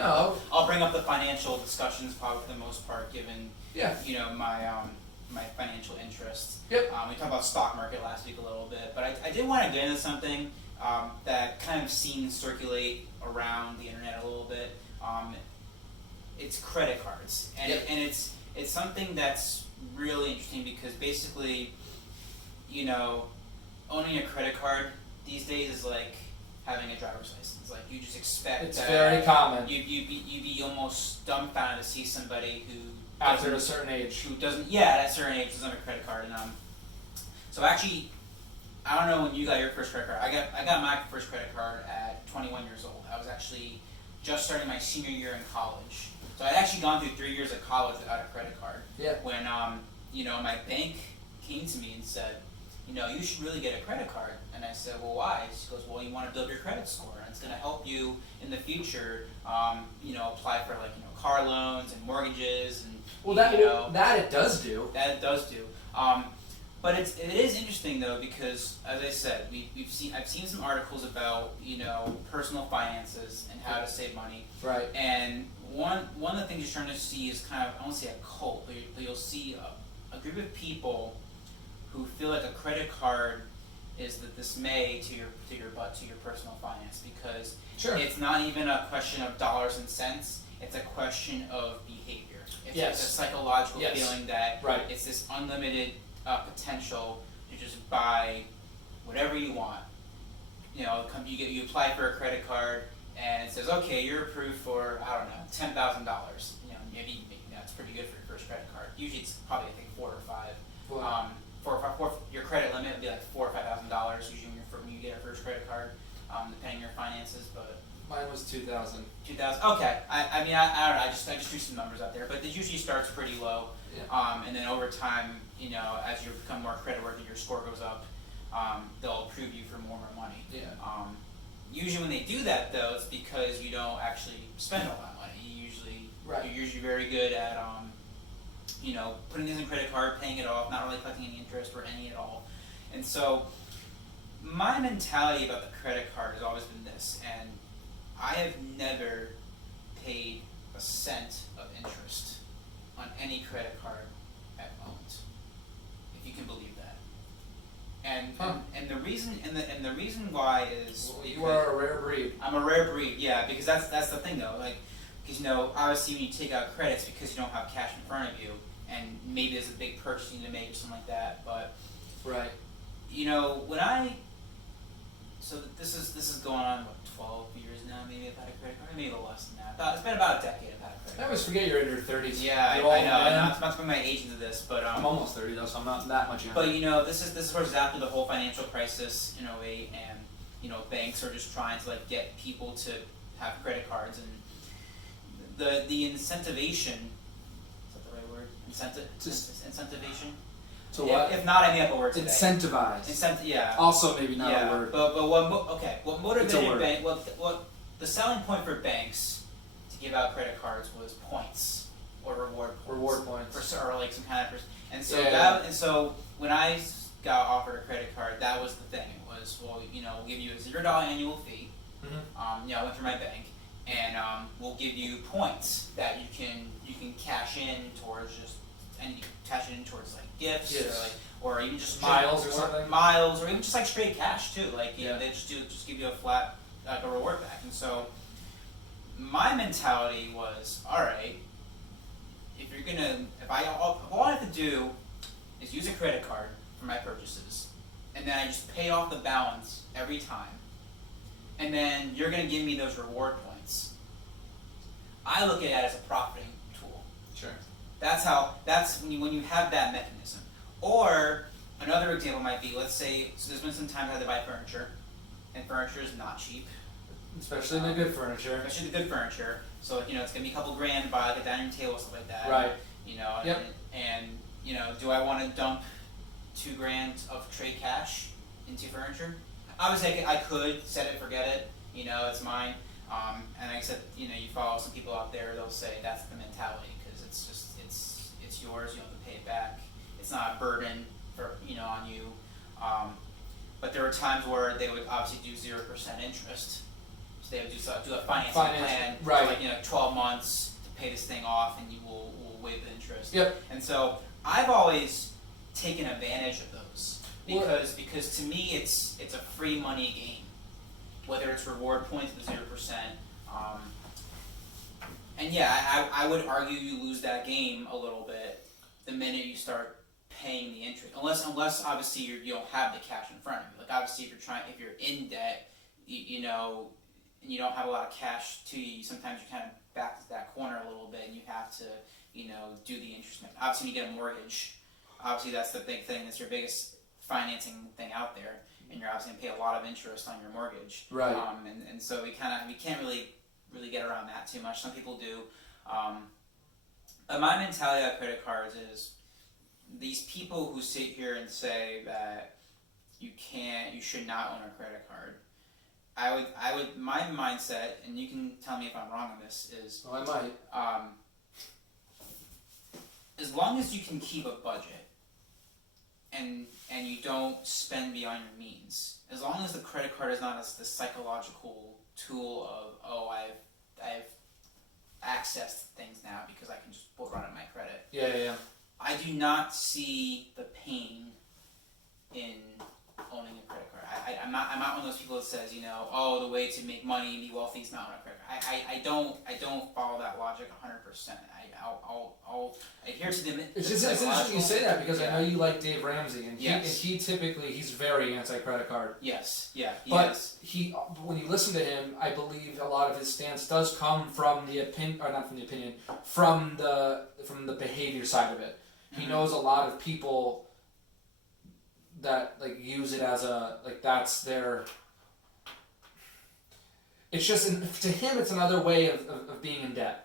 I'll bring up the financial discussions probably for the most part, given my financial interests. Yep. We talked about stock market last week a little bit, but I did want to get into something that kind of seen circulate around the internet a little bit. It's credit cards, and and it's something that's really interesting because basically, owning a credit card these days is like having a driver's license. Like you just expect it's that very common. you'd be almost dumbfounded to see somebody who After a certain age. at a certain age doesn't have a credit card. And so actually, I don't know when you got your first credit card. I got my first credit card at 21 years old. I was actually just starting my senior year in college. So I'd actually gone through 3 years of college without a credit card. Yeah. When my bank came to me and said, you should really get a credit card. And I said, well, why? She goes, well, you want to build your credit score, and it's going to help you in the future, apply for car loans and mortgages and. Well, that it does do. That it does do. But it is interesting though because, as I said, I've seen some articles about personal finances and how to save money. Right. And one of the things you're starting to see is kind of, I won't say a cult, but you'll see a group of people who feel like a credit card is the dismay to your personal finance because it's not even a question of dollars and cents. It's a question of behavior. It's a psychological feeling that it's this unlimited potential to just buy whatever you want. You apply for a credit card and it says, okay, you're approved for $10,000. Maybe that's pretty good for your first credit card. Usually it's probably four or five. Your credit limit would be like $4,000 or $5,000 usually when you get a first credit card, depending on your finances. But mine was 2,000. 2,000. Okay. I don't know. I just threw some numbers out there, but it usually starts pretty low. Yeah. And then over time, as you become more creditworthy, your score goes up. They'll approve you for more money. Yeah. Usually when they do that though, it's because you don't actually spend all that money. You're usually very good at putting things in credit card, paying it off, not really collecting any interest or any at all. And so my mentality about the credit card has always been this, and I have never paid a cent of interest on any credit card I've owned, if you can believe that. And the reason why is you are a rare breed. I'm a rare breed, yeah, because that's the thing though, because obviously when you take out credits because you don't have cash in front of you, and maybe there's a big purchase you need to make or something like that, but so this is going on 12 years now, maybe I've had a credit card, maybe a little less than that. It's been about a decade I've had a credit card. I always forget you're in your 30s. Yeah, I know. I'm not to bring my age into this, but I'm almost 30 though, so I'm not that much younger. But this is of course after the whole financial crisis in 2008, and banks are just trying to get people to have credit cards, and the incentivation. Is that the right word? Incentivation. So what? If not, I made up a word today. Incentivize. Yeah. Also maybe not a word. But what motivated bank? What the selling point for banks to give out credit cards was points or reward points. Reward points. Or like some kind of and so when I got offered a credit card, that was the thing. It was we'll give you a $0 annual fee. Mm-hmm. I went through my bank, and we'll give you points that you can cash in towards like gifts or even just miles or something. Miles or even just like straight cash too. They just give you a flat a reward back. And so my mentality was, all right, all I have to do is use a credit card for my purchases, and then I just pay off the balance every time, and then you're gonna give me those reward points. I look at it as a profiting tool. Sure. That's when you have that mechanism. Or another example might be, let's say, so there's been some times I had to buy furniture, and furniture is not cheap. Especially the good furniture. Especially the good furniture. So it's gonna be a couple grand to buy like a dining table, stuff like that. Right. Yep. And do I want to dump $2,000 of trade cash into furniture? Obviously, I could set it, forget it. It's mine. And like I said, you follow some people out there. They'll say that's the mentality because it's yours. You don't have to pay it back. It's not a burden for on you. But there were times where they would obviously do 0% interest. So they would do a financing plan right. for like 12 months to pay this thing off, and you will waive the interest. Yep. And so I've always taken advantage of those because to me it's a free money game, whether it's reward points at 0%. And yeah, I would argue you lose that game a little bit the minute you start paying the interest, unless obviously you don't have the cash in front of you. Like obviously if you're in debt, you know, and you don't have a lot of cash to you, sometimes you kind of back to that corner a little bit, and you have to do the interest. Obviously, when you get a mortgage, obviously that's the big thing. That's your biggest financing thing out there, and you're obviously gonna pay a lot of interest on your mortgage. Right. And so we can't really get around that too much. Some people do. But my mentality on credit cards is these people who sit here and say that you should not own a credit card. I would my mindset, and you can tell me if I'm wrong on this, is Oh, I might. As long as you can keep a budget and you don't spend beyond your means, as long as the credit card is not as the psychological tool of I've access to things now because I can just run up my credit. Yeah. I do not see the pain in owning a credit card. I'm not one of those people that says, the way to make money and be wealthy is not own a credit card. I don't follow that logic 100%. I'll adhere to the. It's interesting you say that because I know you like Dave Ramsey, and yes. he typically he's very anti-credit card. Yes, yeah, but when you listen to him, I believe a lot of his stance does come from the opinion, or not from the opinion, from the behavior side of it. Mm-hmm. He knows a lot of people that use it as that's their. It's just to him, it's another way of being in debt.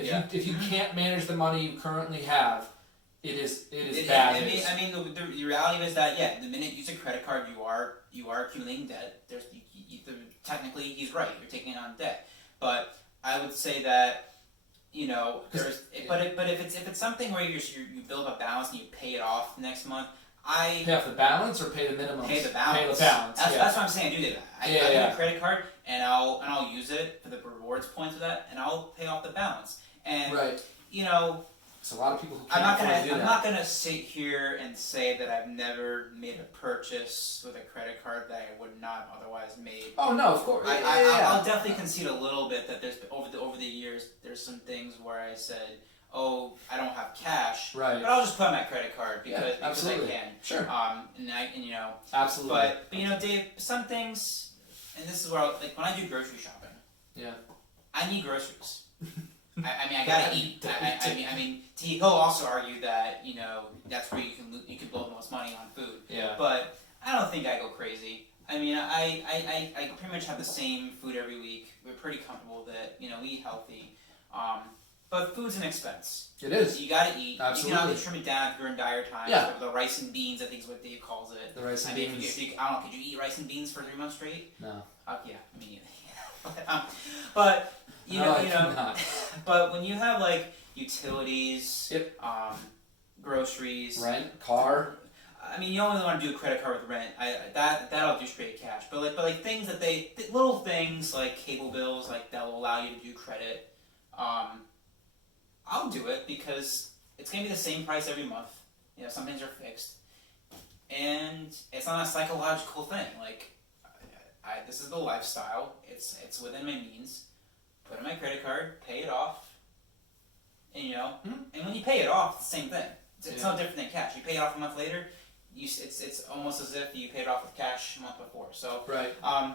If you can't manage the money you currently have, it is bad. I mean, the reality is that the minute you use a credit card, you are accumulating debt. Technically, he's right. You're taking on debt, but I would say that but if it's something where you build up a balance and you pay it off the next month. Pay off the balance or pay the minimum? Pay the balance. Pay the balance. That's what I'm saying. I do that. I get a credit card and I'll use it for the rewards points of that, and I'll pay off the balance. And right. It's a lot of people who I'm not gonna sit here and say that I've never made a purchase with a credit card that I would not have otherwise made. Oh no, of course. I'll definitely concede a little bit that there's over the years there's some things where I said, oh, I don't have cash, right? But I'll just put on my credit card because I can. Sure. Absolutely. But Dave, some things, and this is where when I do grocery shopping, I need groceries. I gotta eat. I mean, he'll also argue that that's where you can blow the most money on food. Yeah. But I don't think I go crazy. I mean, I pretty much have the same food every week. We're pretty comfortable with it. We eat healthy. But food's an expense. It is. You gotta eat. Absolutely. You can obviously trim it down if you're in dire times. Yeah. The rice and beans, I think is what Dave calls it. The rice and beans. I don't know. Could you eat rice and beans for 3 months straight? No. Yeah. I mean, but cannot. But when you have utilities, groceries, rent, car. I mean, you only want to do a credit card with rent. That'll do straight cash. But things that little things like cable bills that will allow you to do credit. I'll do it because it's gonna be the same price every month. Some things are fixed, and it's not a psychological thing. This is the lifestyle. It's within my means. Put in my credit card, pay it off, and and when you pay it off, it's the same thing. It's no different than cash. You pay it off a month later. It's almost as if you paid it off with cash a month before. So right. I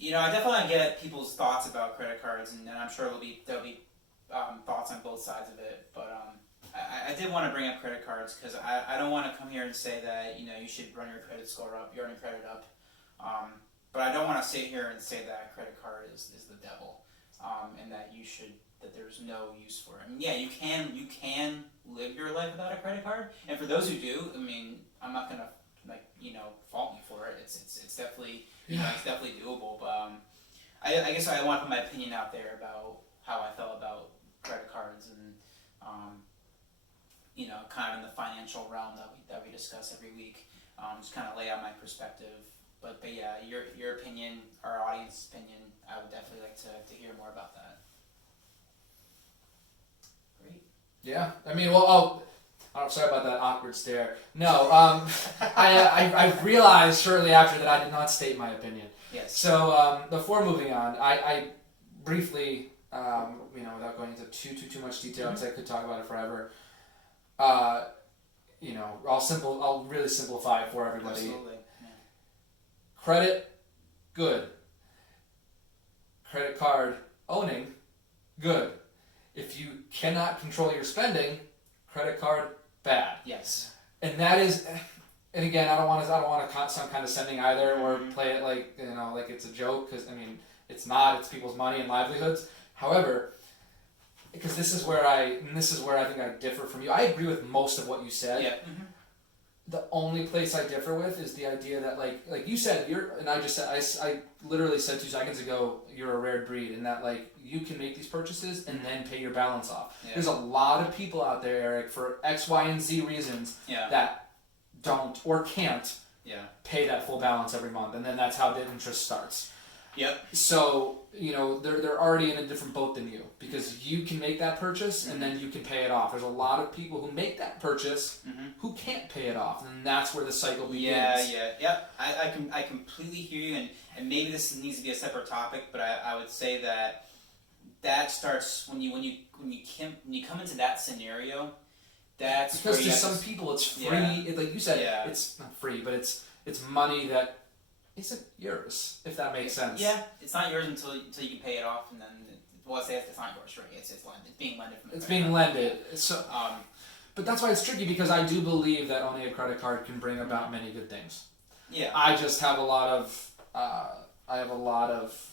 definitely get people's thoughts about credit cards, and I'm sure there'll be thoughts on both sides of it. But I did want to bring up credit cards because I don't want to come here and say that you should run your credit score up, your credit up. But I don't want to sit here and say that a credit card is the devil, and that there's no use for it. I mean, you can live your life without a credit card, and for those who do, I mean, I'm not gonna fault you for it. It's definitely it's definitely doable. But I guess I want to put my opinion out there about how I felt about credit cards and kind of in the financial realm that we discuss every week. Just kind of lay out my perspective But yeah, your opinion, our audience's opinion, I would definitely like to hear more about that. Great. Yeah, I mean, well, oh, sorry about that awkward stare. No, I realized shortly after that I did not state my opinion. Yes. So before moving on, I briefly, without going into too much detail, because I could talk about it forever. I'll really simplify it for everybody. Absolutely. Yeah. Credit, good. Credit card owning, good. If you cannot control your spending, credit card, bad. Yes. And that is, and again, I don't want to sound condescending either, or play it like like it's a joke, because I mean it's not. It's people's money and livelihoods. However, because this is where I think I differ from you. I agree with most of what you said. Yeah. The only place I differ with is the idea that like you said, I literally said 2 seconds ago, you're a rare breed, and that like you can make these purchases and then pay your balance off. Yeah. There's a lot of people out there, Eric, for X, Y, and Z reasons that don't or can't pay that full balance every month, and then that's how the interest starts. Yep. So they're already in a different boat than you, because you can make that purchase and then you can pay it off. There's a lot of people who make that purchase who can't pay it off, and that's where the cycle begins. Yep. I completely hear you, and maybe this needs to be a separate topic, but I would say that starts when you come into that scenario. That's because where to some people it's free. Like you said, it's not free, but it's money that isn't yours, if that makes sense. Yeah, it's not yours until you can pay it off, and then let's say it's not yours, right? It's lended. It's being lended from. It's being lended. So, but that's why it's tricky, because I do believe that owning a credit card can bring about many good things. Yeah. I just have a lot of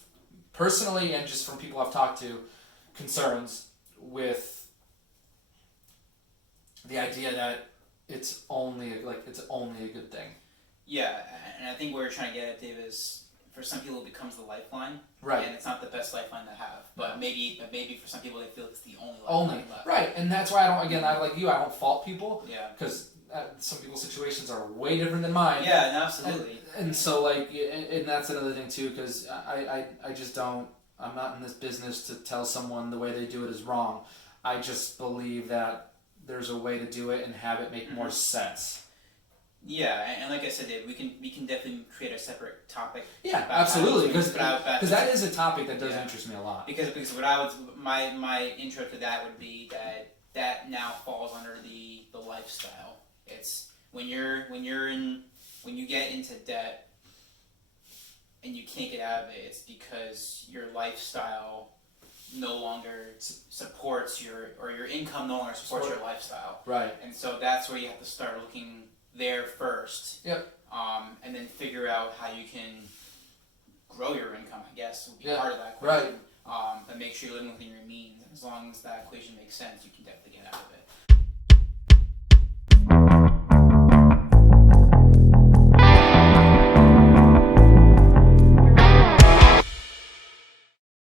personally, and just from people I've talked to, concerns with the idea that it's only a good thing. Yeah, and I think what you're trying to get at, Dave, is for some people it becomes the lifeline, right? And it's not the best lifeline to have, but maybe for some people they feel it's the only lifeline left. Right, and that's why I don't fault people. Yeah. Because some people's situations are way different than mine. Yeah, no, absolutely. And so and that's another thing too, because I just don't. I'm not in this business to tell someone the way they do it is wrong. I just believe that there's a way to do it and have it make more sense. Yeah, and like I said, Dave, we can definitely create a separate topic. Yeah, absolutely, because that is a topic that does interest me a lot. Because what I would my intro to that would be that now falls under the lifestyle. It's when you get into debt and you can't get out of it. It's because your lifestyle no longer supports your income no longer supports your lifestyle. Right. And so that's where you have to start looking there first. Yep. And then figure out how you can grow your income, I guess, would be part of that equation. Right. But make sure you're living within your means. And as long as that equation makes sense, you can definitely get out of it.